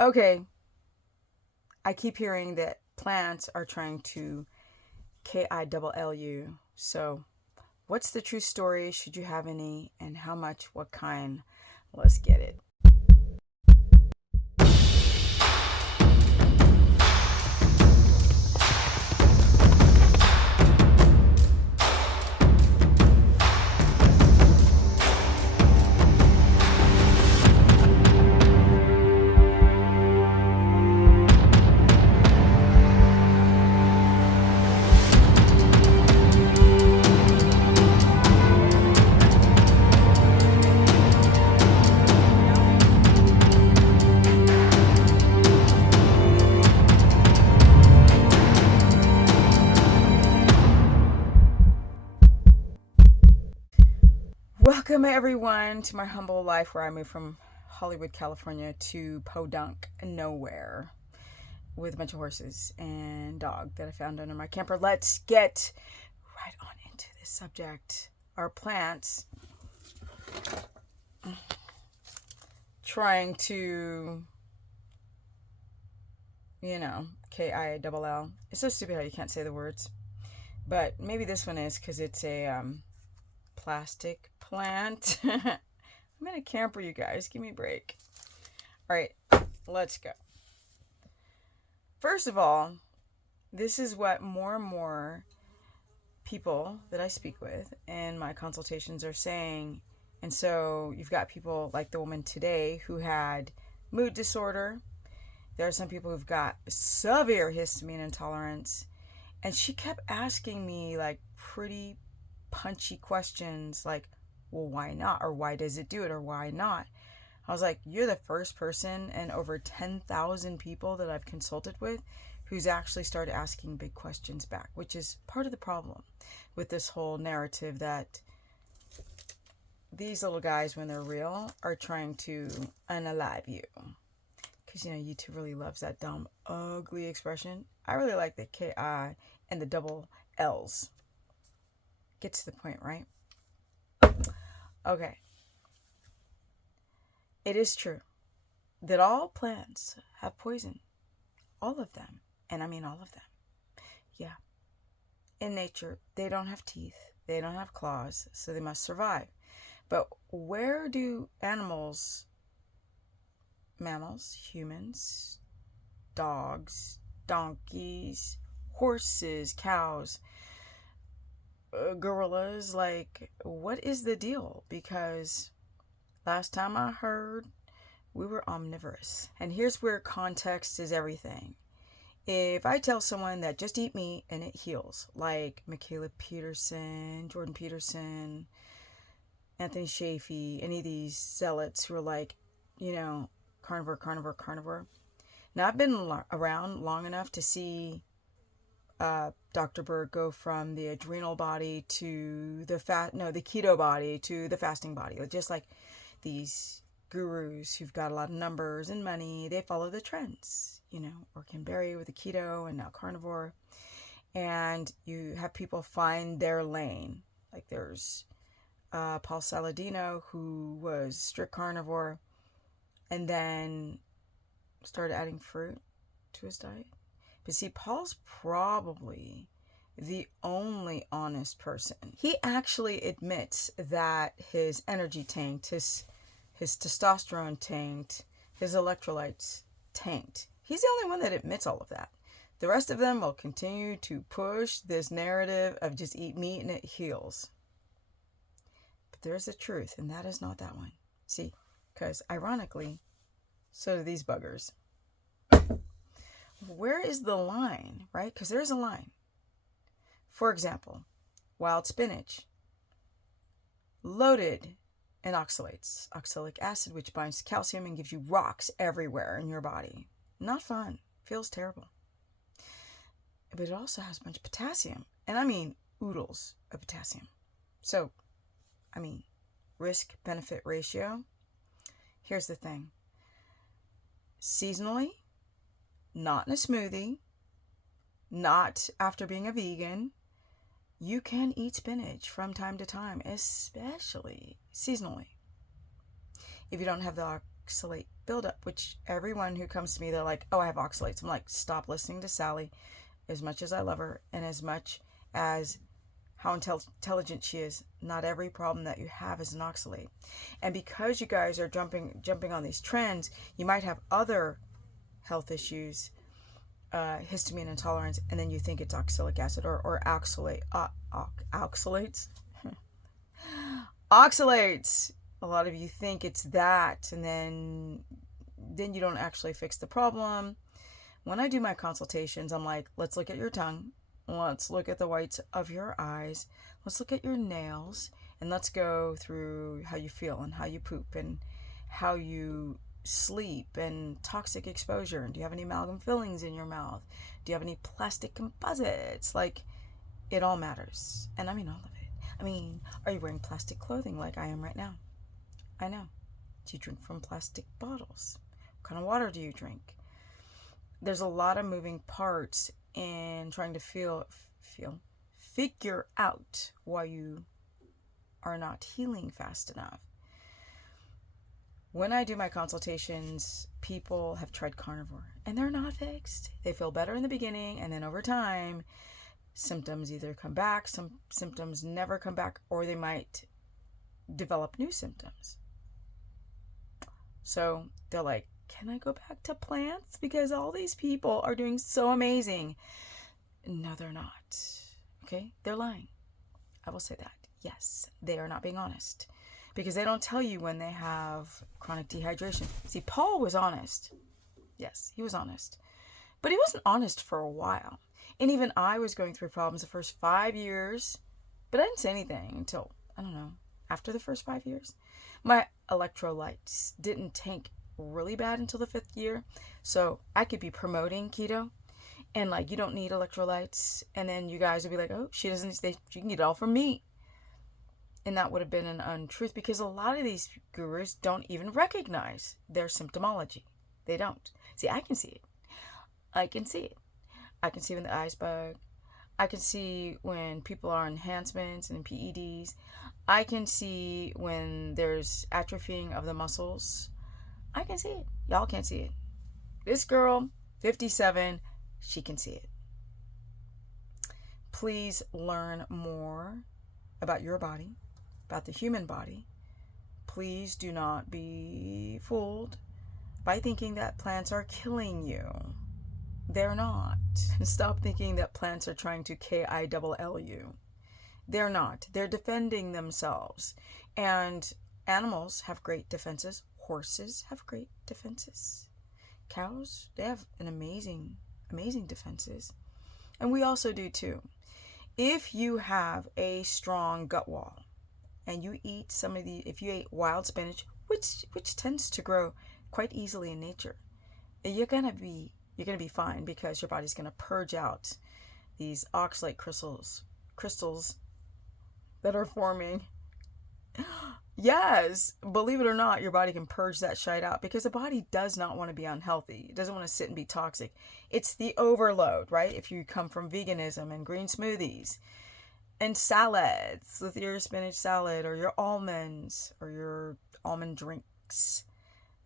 Okay, I keep hearing that plants are trying to KILLU. So, what's the true story? Should you have any? And how much? What kind? Let's get it. Welcome, everyone, to my humble life where I moved from Hollywood, California to Podunk, nowhere, with a bunch of horses and dog that I found under my camper. Let's get right on into this subject. Our plants trying to, KILL. It's so stupid how you can't say the words. But maybe this one is because it's a plastic plant. I'm in a camper, you guys. Give me a break. All right, let's go. First of all, this is what more and more people that I speak with in my consultations are saying. And so you've got people like the woman today who had mood disorder. There are some people who've got severe histamine intolerance. And she kept asking me like pretty punchy questions like, well, why not? Or why does it do it? Or why not? I was like, you're the first person in over 10,000 people that I've consulted with who's actually started asking big questions back, which is part of the problem with this whole narrative that these little guys, when they're real, are trying to unalive you. Because, YouTube really loves that dumb, ugly expression. I really like the KI and the double L's. Get to the point, right? Okay. It is true that all plants have poison. All of them. And I mean all of them. Yeah. In nature, they don't have teeth. They don't have claws, so they must survive. But where do animals, mammals, humans, dogs, donkeys, horses, cows, gorillas, like, what is the deal? Because last time I heard, we were omnivorous. And here's where context is everything. If I tell someone that just eat meat and it heals, like Michaela Peterson, Jordan Peterson, Anthony Shafee, any of these zealots who are like, carnivore, carnivore, carnivore. Now, I've been around long enough to see Dr. Berg go from the adrenal body to the keto body to the fasting body. Just like these gurus who've got a lot of numbers and money, they follow the trends, Orkin Berry with the keto and now carnivore. And you have people find their lane. Like there's Paul Saladino, who was strict carnivore and then started adding fruit to his diet. But see, Paul's probably the only honest person. He actually admits that his energy tanked, his testosterone tanked, his electrolytes tanked. He's the only one that admits all of that. The rest of them will continue to push this narrative of just eat meat and it heals. But there's the truth, and that is not that one. See, because ironically, so do these buggers. Where is the line, right? Because there's a line. For example, wild spinach, loaded in oxalates, oxalic acid, which binds to calcium and gives you rocks everywhere in your body. Not fun. Feels terrible. But it also has a bunch of potassium. And I mean oodles of potassium. So, risk-benefit ratio. Here's the thing. Seasonally, not in a smoothie, not after being a vegan, you can eat spinach from time to time, especially seasonally. If you don't have the oxalate buildup, which everyone who comes to me, they're like, oh, I have oxalates. I'm like, stop listening to Sally. As much as I love her and as much as how intelligent she is, not every problem that you have is an oxalate. And because you guys are jumping on these trends, you might have other health issues, histamine intolerance, and then you think it's oxalic acid or oxalate, oxalates. Oxalates. A lot of you think it's that, and then you don't actually fix the problem. When I do my consultations, I'm like, let's look at your tongue. Let's look at the whites of your eyes. Let's look at your nails. And let's go through how you feel and how you poop and how you sleep and toxic exposure. And do you have any amalgam fillings in your mouth? Do you have any plastic composites? Like, it all matters. And I mean all of it. I mean, are you wearing plastic clothing like I am right now? I know. Do you drink from plastic bottles? What kind of water do you drink? There's a lot of moving parts in trying to figure out why you are not healing fast enough. When I do my consultations, people have tried carnivore and they're not fixed. They feel better in the beginning, and then over time, symptoms either come back, some symptoms never come back, or they might develop new symptoms. So they're like, can I go back to plants? Because all these people are doing so amazing. No, they're not. Okay? They're lying. I will say that. Yes, they are not being honest. Because they don't tell you when they have chronic dehydration. See, Paul was honest. Yes, he was honest. But he wasn't honest for a while. And even I was going through problems the first 5 years. But I didn't say anything until, I don't know, after the first 5 years. My electrolytes didn't tank really bad until the 5th year. So I could be promoting keto and like, you don't need electrolytes, and then you guys would be like, oh, she can get it all from me. And that would have been an untruth, because a lot of these gurus don't even recognize their symptomology. They don't. See, I can see it. I can see it. I can see when the eyes bug. I can see when people are on enhancements and PEDs. I can see when there's atrophying of the muscles. I can see it. Y'all can't see it. This girl, 57, she can see it. Please learn more about your body, about the human body. Please do not be fooled by thinking that plants are killing you. They're not. Stop thinking that plants are trying to kill you. They're not. They're defending themselves. And animals have great defenses. Horses have great defenses. Cows, they have an amazing defenses. And we also do too. If you have a strong gut wall and you eat if you ate wild spinach, which tends to grow quite easily in nature, you're gonna be fine, because your body's gonna purge out these oxalate crystals that are forming. Yes, believe it or not, your body can purge that shite out, because the body does not want to be unhealthy. It doesn't want to sit and be toxic. It's the overload, right? If you come from veganism and green smoothies and salads with your spinach salad or your almonds or your almond drinks,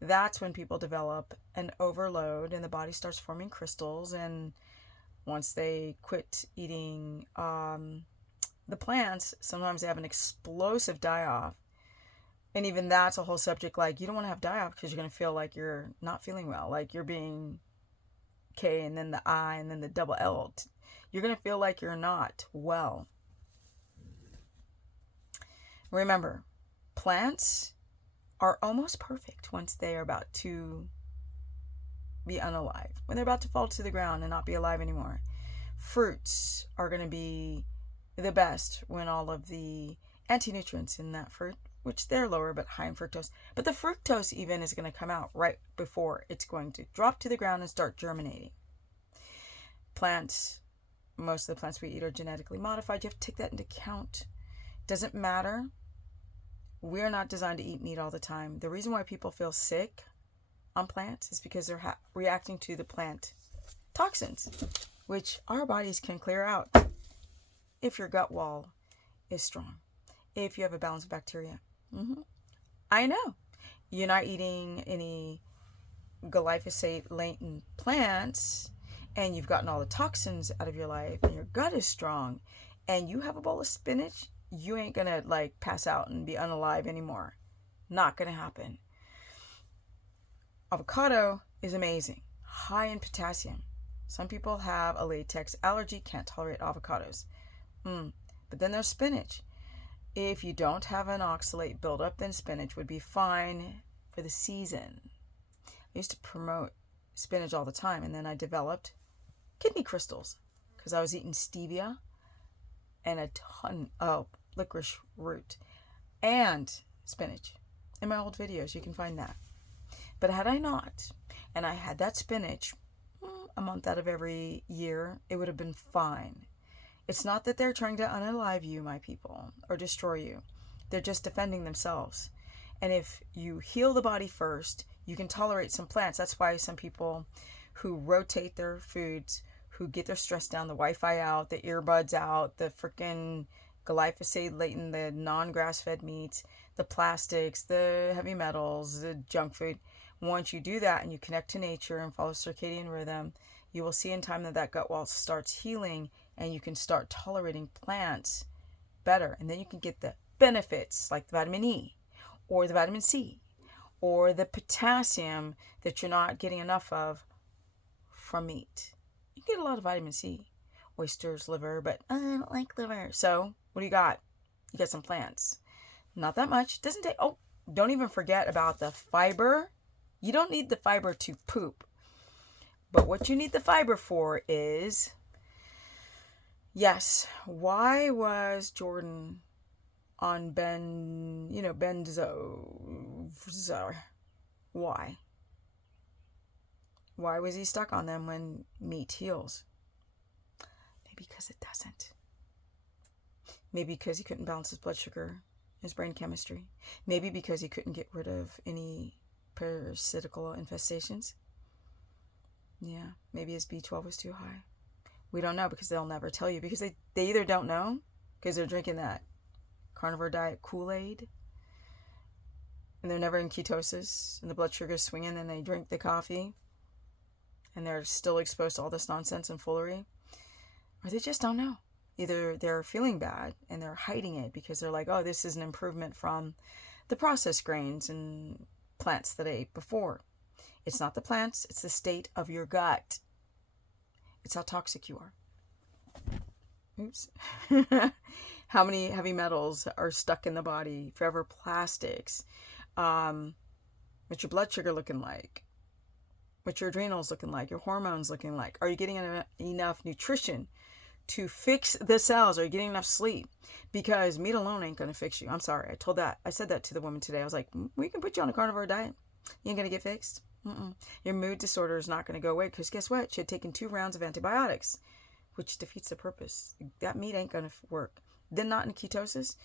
that's when people develop an overload and the body starts forming crystals. And once they quit eating the plants, sometimes they have an explosive die-off. And even that's a whole subject. Like, you don't want to have die-off because you're going to feel like you're not feeling well. Like you're being K and then the I and then the double L. You're going to feel like you're not well. Remember, plants are almost perfect once they are about to be unalive. When they're about to fall to the ground and not be alive anymore. Fruits are going to be the best when all of the anti-nutrients in that fruit, which they're lower but high in fructose, but the fructose even is going to come out right before it's going to drop to the ground and start germinating. Plants, most of the plants we eat are genetically modified. You have to take that into account. Doesn't matter. We're not designed to eat meat all the time. The reason why people feel sick on plants is because they're reacting to the plant toxins, which our bodies can clear out if your gut wall is strong, if you have a balance of bacteria. I know. you're not eating any glyphosate-laden plants, and you've gotten all the toxins out of your life, and your gut is strong, and you have a bowl of spinach, you ain't gonna like pass out and be unalive anymore. Not gonna happen. Avocado is amazing, high in potassium. Some people have a latex allergy, can't tolerate avocados. But then there's spinach. If you don't have an oxalate buildup, then spinach would be fine for the season. I used to promote spinach all the time, and then I developed kidney crystals because I was eating stevia and a ton of licorice root and spinach. In my old videos, you can find that. But had I not, and I had that spinach a month out of every year, it would have been fine. It's not that they're trying to unalive you, my people, or destroy you. They're just defending themselves. And if you heal the body first, you can tolerate some plants. That's why some people who rotate their foods, who get their stress down, the Wi-Fi out, the earbuds out, the freaking glyphosate-laden, the non-grass-fed meats, the plastics, the heavy metals, the junk food. Once you do that and you connect to nature and follow circadian rhythm, you will see in time that gut wall starts healing, and you can start tolerating plants better. And then you can get the benefits like the vitamin E or the vitamin C or the potassium that you're not getting enough of from meat. You get a lot of vitamin C, oysters, liver, but I don't like liver. So what do you got? You got some plants. Not that much. Doesn't take. Oh, don't even forget about the fiber. You don't need the fiber to poop. But what you need the fiber for is, yes, why was Jordan on benzo? Why? Why was he stuck on them when meat heals? Maybe because it doesn't. Maybe because he couldn't balance his blood sugar, his brain chemistry. Maybe because he couldn't get rid of any parasitical infestations. Yeah, maybe his B12 was too high. We don't know because they'll never tell you, because they either don't know because they're drinking that carnivore diet Kool-Aid and they're never in ketosis and the blood sugar is swinging, and they drink the coffee and they're still exposed to all this nonsense and foolery, or they just don't know. Either they're feeling bad and they're hiding it because they're like, oh, this is an improvement from the processed grains and plants that I ate before. It's not the plants, it's the state of your gut. It's how toxic you are. Oops. How many heavy metals are stuck in the body, forever plastics. What's your blood sugar looking like? What's your adrenals looking like? Your hormones looking like? Are you getting enough nutrition to fix the cells? Are you getting enough sleep? Because meat alone ain't going to fix you. I'm sorry. I said that to the woman today. I was like, we can put you on a carnivore diet. You ain't going to get fixed. Your mood disorder is not going to go away, because guess what? She had taken 2 rounds of antibiotics, which defeats the purpose. That meat ain't going to work. Then not in ketosis,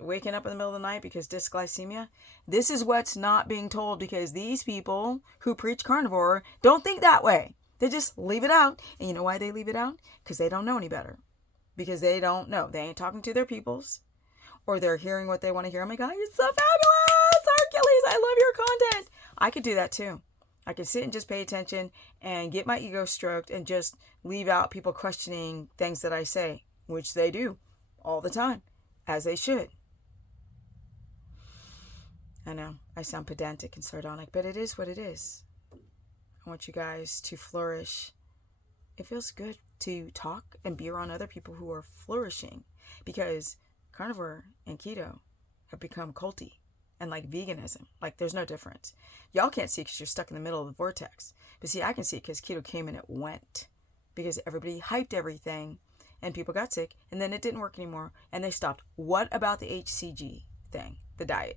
waking up in the middle of the night because dysglycemia. This is what's not being told, because these people who preach carnivore don't think that way. They just leave it out. And you know why they leave it out? Because they don't know any better. Because they don't know. They ain't talking to their peoples, or they're hearing what they want to hear. Oh my God, you're so fabulous, Hercules. I love your content. I could do that too. I could sit and just pay attention and get my ego stroked and just leave out people questioning things that I say, which they do all the time, as they should. I know, I sound pedantic and sardonic, but it is what it is. I want you guys to flourish. It feels good to talk and be around other people who are flourishing, because carnivore and keto have become culty. And like veganism, like there's no difference. Y'all can't see because you're stuck in the middle of the vortex. But see, I can see it because keto came and it went. Because everybody hyped everything and people got sick, and then it didn't work anymore and they stopped. What about the HCG thing, the diet?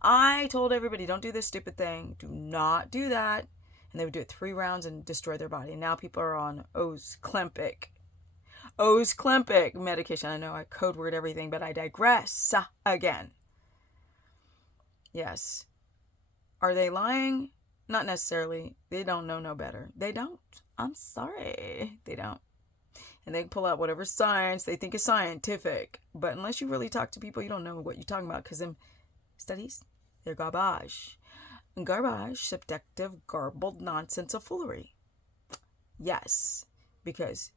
I told everybody, don't do this stupid thing. Do not do that. And they would do it 3 rounds and destroy their body. And now people are on Ozempic medication. I know I code word everything, but I digress again. Yes. Are they lying? Not necessarily. They don't know no better. They don't. I'm sorry. They don't. And they pull out whatever science they think is scientific. But unless you really talk to people, you don't know what you're talking about, because them studies, they're garbage. Garbage, subjective, garbled nonsense of foolery. Yes, because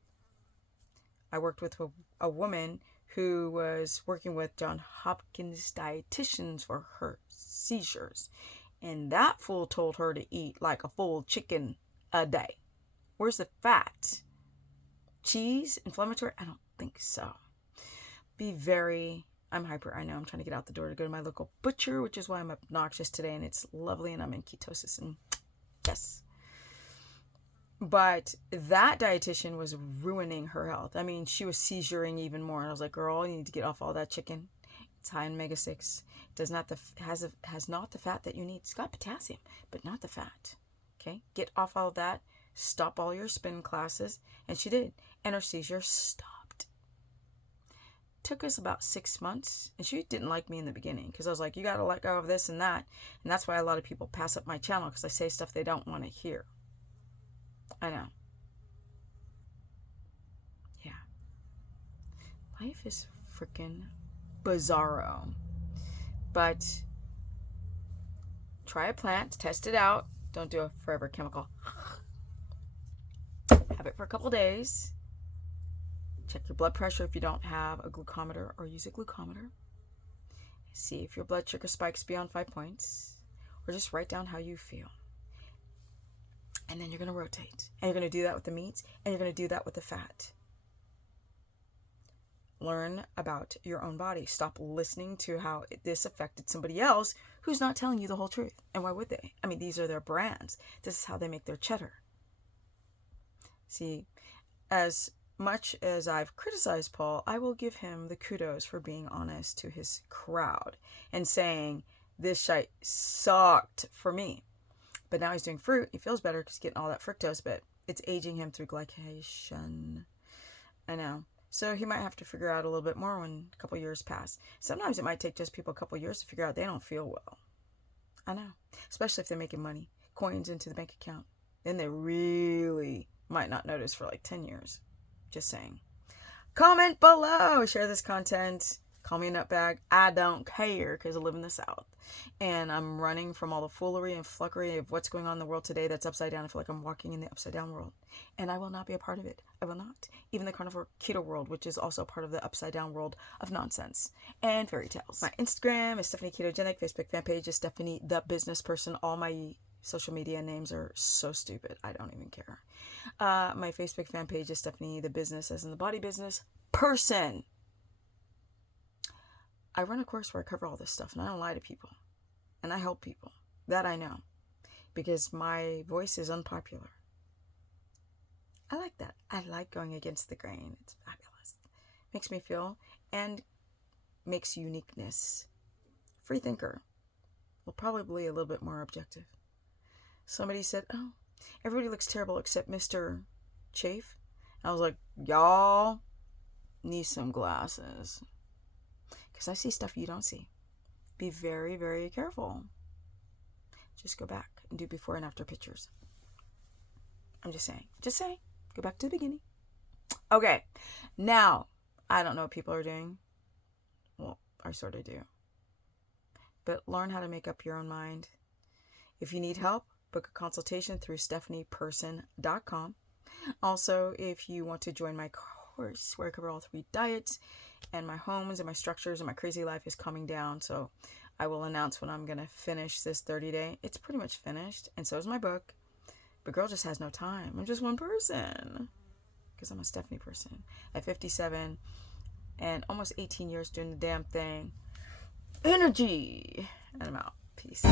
I worked with a woman who was working with John Hopkins dietitians for her seizures. And that fool told her to eat like a full chicken a day. Where's the fat? Cheese? Inflammatory? I don't think so. I'm hyper. I know I'm trying to get out the door to go to my local butcher, which is why I'm obnoxious today, and it's lovely, and I'm in ketosis, and yes. But that dietitian was ruining her health. I mean, she was seizuring even more. And I was like, girl, you need to get off all that chicken. It's high in omega-6. Has not the fat that you need. It's got potassium, but not the fat. Okay? Get off all that. Stop all your spin classes. And she did. And her seizure stopped. Took us about 6 months. And she didn't like me in the beginning because I was like, you got to let go of this and that. And that's why a lot of people pass up my channel because I say stuff they don't want to hear. I know. Yeah. Life is freaking bizarro. But try a plant, test it out. Don't do a forever chemical. Have it for a couple days. Check your blood pressure if you don't have a glucometer, or use a glucometer. See if your blood sugar spikes beyond 5 points, or just write down how you feel. And then you're going to rotate. And you're going to do that with the meats. And you're going to do that with the fat. Learn about your own body. Stop listening to how this affected somebody else who's not telling you the whole truth. And why would they? I mean, these are their brands. This is how they make their cheddar. See, as much as I've criticized Paul, I will give him the kudos for being honest to his crowd and saying, this shite sucked for me. But now he's doing fruit. He feels better because he's getting all that fructose, but it's aging him through glycation. I know. So he might have to figure out a little bit more when a couple years pass. Sometimes it might take just people a couple years to figure out they don't feel well. I know. Especially if they're making money. Coins into the bank account. Then they really might not notice for like 10 years. Just saying. Comment below. Share this content. Call me a nutbag. I don't care because I live in the South. And I'm running from all the foolery and fluckery of what's going on in the world today that's upside down. I feel like I'm walking in the upside down world. And I will not be a part of it. I will not. Even the carnivore keto world, which is also part of the upside down world of nonsense and fairy tales. My Instagram is Stephanie Ketogenic. Facebook fan page is Stephanie the Business Person. All my social media names are so stupid. I don't even care. My Facebook fan page is Stephanie the Business, as in the body business person. I run a course where I cover all this stuff, and I don't lie to people. And I help people. That I know. Because my voice is unpopular. I like that. I like going against the grain. It's fabulous. Makes me feel, and makes uniqueness. Free thinker. Well, probably a little bit more objective. Somebody said, oh, everybody looks terrible except Mr. Chafe. I was like, y'all need some glasses. Because I see stuff you don't see. Be very, very careful. Just go back and do before and after pictures. I'm just saying. Just saying. Go back to the beginning. Okay. Now, I don't know what people are doing. Well, I sort of do. But learn how to make up your own mind. If you need help, book a consultation through stephanieperson.com. Also, if you want to join my course where I cover all 3 diets, and my homes and my structures and my crazy life is coming down, so I will announce when I'm going to finish this 30-day. It's pretty much finished, and so is my book. But girl just has no time. I'm just one person because I'm a Stephanie person at 57 and almost 18 years doing the damn thing. Energy. And I'm out. Peace.